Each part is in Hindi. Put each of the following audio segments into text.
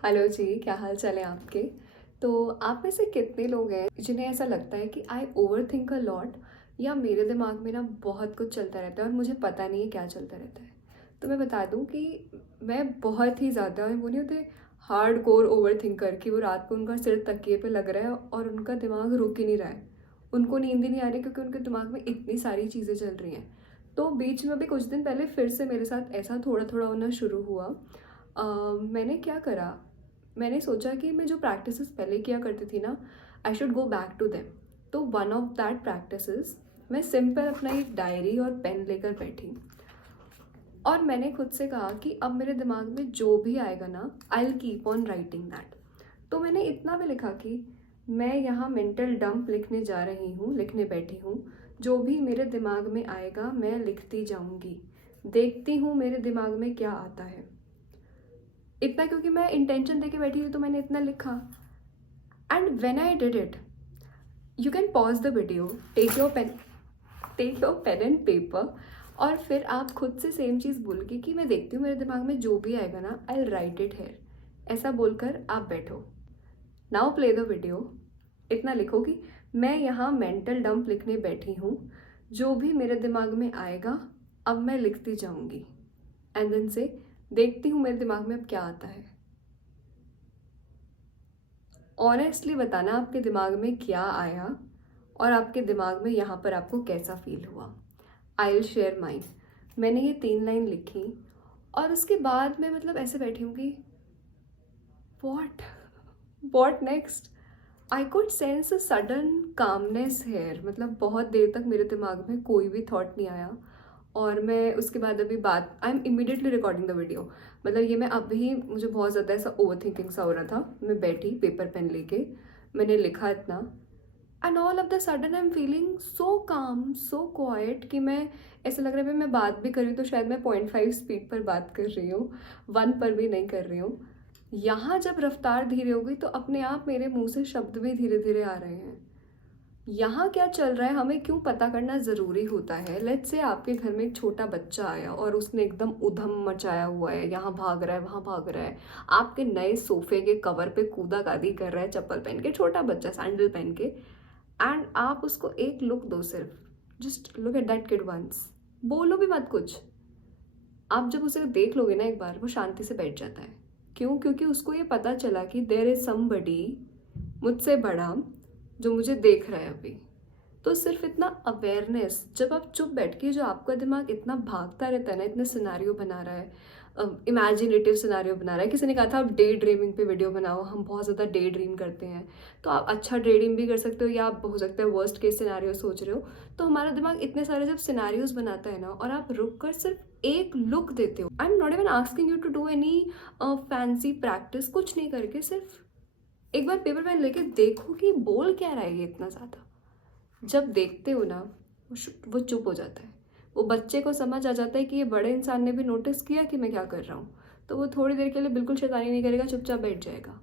हेलो जी, क्या हाल चाल है आपके। तो आप में से कितने लोग हैं जिन्हें ऐसा लगता है कि आई ओवर थिंक अ लॉट, या मेरे दिमाग में ना बहुत कुछ चलता रहता है और मुझे पता नहीं है क्या चलता रहता है। तो मैं बता दूं कि मैं बहुत ही ज़्यादा, वो नहीं होते हार्ड कोर ओवर थिंकर, कि वो रात को उनका सिर तकिए पे लग रहा है और उनका दिमाग रुक ही नहीं रहा है। उनको नींद ही नहीं आ रही क्योंकि उनके दिमाग में इतनी सारी चीज़ें चल रही हैं। तो बीच में भी कुछ दिन पहले फिर से मेरे साथ ऐसा थोड़ा थोड़ा होना शुरू हुआ। मैंने क्या करा, मैंने सोचा कि मैं जो प्रैक्टिसेस पहले किया करती थी ना, I should go back to them. तो वन ऑफ दैट प्रैक्टिसेस, मैं सिंपल अपना एक डायरी और पेन लेकर बैठी और मैंने खुद से कहा कि अब मेरे दिमाग में जो भी आएगा ना, I will keep on writing that. तो मैंने इतना भी लिखा कि मैं यहाँ मेंटल डंप लिखने जा रही हूँ, लिखने बैठी हूँ। जो भी मेरे दिमाग में आएगा मैं लिखती जाऊँगी, देखती हूँ मेरे दिमाग में क्या आता है। इतना, क्योंकि मैं इंटेंशन दे के बैठी हुई तो मैंने इतना लिखा। And when I did it, you can pause the video, take your pen and paper, और फिर आप खुद से सेम चीज़ बोल के कि मैं देखती हूँ मेरे दिमाग में जो भी आएगा ना, आई राइट इट हेयर, ऐसा बोलकर आप बैठो। Now play the video. इतना लिखो कि मैं यहाँ मेंटल डंप लिखने बैठी हूँ, जो भी मेरे दिमाग में आएगा अब मैं लिखती जाऊँगी। एंड देन से, देखती हूँ मेरे दिमाग में अब क्या आता है। ऑनेस्टली बताना आपके दिमाग में क्या आया और आपके दिमाग में यहाँ पर आपको कैसा फील हुआ। I will share mine. मैंने ये 3 लाइन लिखी और उसके बाद मैं मतलब ऐसे बैठी हूँ कि what what next. I could sense a sudden calmness here, मतलब बहुत देर तक मेरे दिमाग में कोई भी थॉट नहीं आया। और मैं उसके बाद अभी बात, I am immediately recording the video. मतलब ये मैं अभी, मुझे बहुत ज़्यादा ऐसा ओवर थिंकिंग सा हो रहा था, मैं बैठी पेपर पेन लेके, मैंने लिखा इतना। And all of the sudden I am feeling so काम, सो क्वाइट, कि मैं, ऐसा लग रहा है मैं बात भी कर रही हूँ तो शायद मैं 0.5 स्पीड पर बात कर रही हूँ, 1 पर भी नहीं कर रही हूँ। यहाँ जब रफ्तार धीरे हो गई तो अपने आप मेरे मुंह से शब्द भी धीरे धीरे आ रहे हैं। यहाँ क्या चल रहा है हमें क्यों पता करना ज़रूरी होता है। लेट्स से आपके घर में एक छोटा बच्चा आया और उसने एकदम उधम मचाया हुआ है, यहाँ भाग रहा है वहाँ भाग रहा है, आपके नए सोफे के कवर पे कूदा कादी कर रहा है चप्पल पहन के, छोटा बच्चा सैंडल पहन के। एंड आप उसको एक लुक दो, सिर्फ just look at that kid once, बोलो भी मत कुछ। आप जब उसे देख लोगे ना एक बार, वो शांति से बैठ जाता है। क्यों? क्योंकि उसको ये पता चला कि देयर इज समबडी मुझसे बड़ा जो मुझे देख रहा है अभी। तो सिर्फ इतना अवेयरनेस, जब आप चुप बैठ के, जो आपका दिमाग इतना भागता रहता है ना, इतने सिनारियो बना रहा है, इमेजिनेटिव सिनारियो बना रहा है। किसी ने कहा था आप डे ड्रीमिंग पे वीडियो बनाओ, हम बहुत ज़्यादा डे ड्रीम करते हैं। तो आप अच्छा डे ड्रीम भी कर सकते हो, या आप हो सकता है वर्स्ट केस सिनारियो सोच रहे हो। तो हमारा दिमाग इतने सारे जब सिनारियोज बनाता है ना, और आप रुक कर सिर्फ एक लुक देते हो, I am not even asking you to do any fancy practice, कुछ नहीं करके सिर्फ एक बार पेपर पेन लेके देखो कि बोल क्या रहा है ये इतना ज़्यादा। जब देखते हो ना, वो चुप हो जाता है। वो बच्चे को समझ आ जाता है कि ये बड़े इंसान ने भी नोटिस किया कि मैं क्या कर रहा हूँ। तो वो थोड़ी देर के लिए बिल्कुल शैतानी नहीं करेगा, चुपचाप बैठ जाएगा।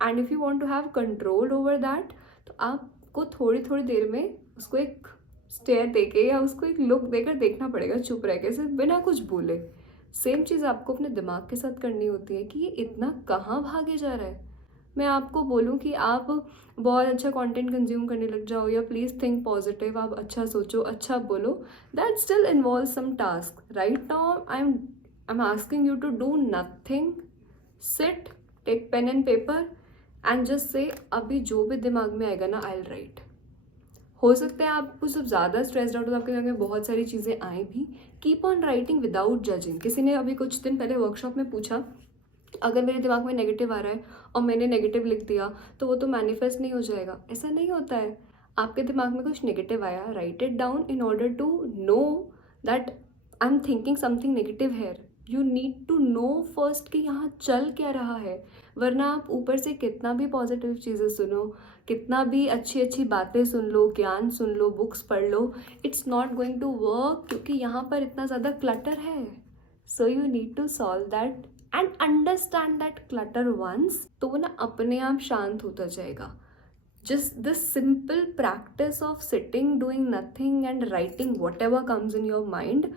And if you want to have control over that, तो आपको थोड़ी थोड़ी देर में उसको एक स्टेयर देके या उसको एक लुक देकर देखना पड़ेगा, चुप रह के, सिर्फ बिना कुछ बोले। सेम चीज़ आपको अपने दिमाग के साथ करनी होती है कि ये इतना कहाँ भागे जा रहा है। मैं आपको बोलूँ कि आप बहुत अच्छा कंटेंट कंज्यूम करने लग जाओ, या प्लीज़ थिंक पॉजिटिव, आप अच्छा सोचो, अच्छा बोलो, that still involve some task. Right now I am asking you to do nothing, sit, take pen and paper and just say, अभी जो भी दिमाग में आएगा ना, आई विल राइट। हो सकता है आपको सब ज़्यादा स्ट्रेस्ड आउट हो, आपके दिमाग में बहुत सारी चीज़ें आए भी, keep on writing without judging. किसी ने अभी कुछ दिन पहले वर्कशॉप में पूछा, अगर मेरे दिमाग में नेगेटिव आ रहा है और मैंने नेगेटिव लिख दिया तो वो तो मैनिफेस्ट नहीं हो जाएगा। ऐसा नहीं होता है। आपके दिमाग में कुछ नेगेटिव आया, write it down in order to know that I am thinking something negative here. You need to know first कि यहाँ चल क्या रहा है। वरना आप ऊपर से कितना भी पॉजिटिव चीज़ें सुनो, कितना भी अच्छी अच्छी बातें सुन लो, ज्ञान सुन लो, बुक्स पढ़ लो, it's not going to work, क्योंकि यहाँ पर इतना ज़्यादा क्लटर है। So you need to solve that and understand that clutter once, तो वो ना अपने आप शांत होता जाएगा। just this simple practice of sitting, doing nothing and writing whatever comes in your mind,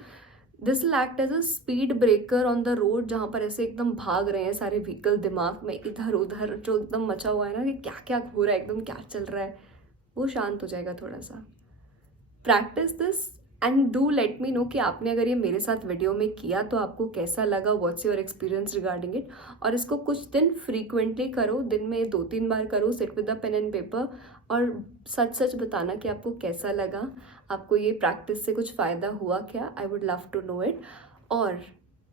this will act as a speed breaker on the road, जहाँ पर ऐसे एकदम भाग रहे हैं सारे व्हीकल दिमाग में इधर उधर, जो एकदम मचा हुआ है ना कि क्या क्या हो रहा है, एकदम क्या चल रहा है, वो शांत हो जाएगा थोड़ा सा। Practice this and do let me know कि आपने अगर ये मेरे साथ वीडियो में किया तो आपको कैसा लगा, what's your experience regarding it. और इसको कुछ दिन फ्रीक्वेंटली करो, दिन में 2-3 बार करो, sit with the pen and paper, और सच सच बताना कि आपको कैसा लगा, आपको ये प्रैक्टिस से कुछ फ़ायदा हुआ क्या। I would love to know it. और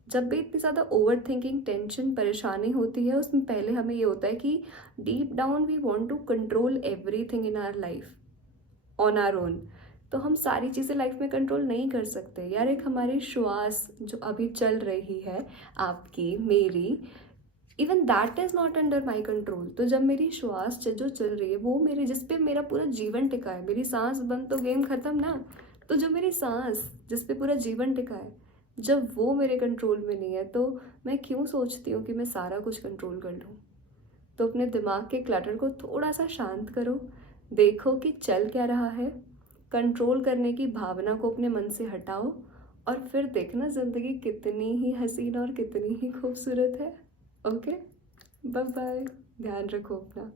जब भी इतनी ज़्यादा ओवर थिंकिंग, टेंशन, परेशानी होती है, उसमें पहले हमें ये होता है कि deep down we want to control everything in our life on our own. तो हम सारी चीज़ें लाइफ में कंट्रोल नहीं कर सकते यार। एक हमारी श्वास जो अभी चल रही है, आपकी, मेरी, even that is not under my control. तो जब मेरी श्वास जो चल रही है वो मेरे, जिस पे मेरा पूरा जीवन टिका है, मेरी सांस बंद तो गेम खत्म ना। तो जो मेरी सांस जिस पे पूरा जीवन टिका है, जब वो मेरे कंट्रोल में नहीं है, तो मैं क्यों सोचती हूँ कि मैं सारा कुछ कंट्रोल कर लूँ। तो अपने दिमाग के क्लटर को थोड़ा सा शांत करो, देखो कि चल क्या रहा है, कंट्रोल करने की भावना को अपने मन से हटाओ, और फिर देखना ज़िंदगी कितनी ही हसीन और कितनी ही खूबसूरत है। ओके, बाय बाय, ध्यान रखो अपना।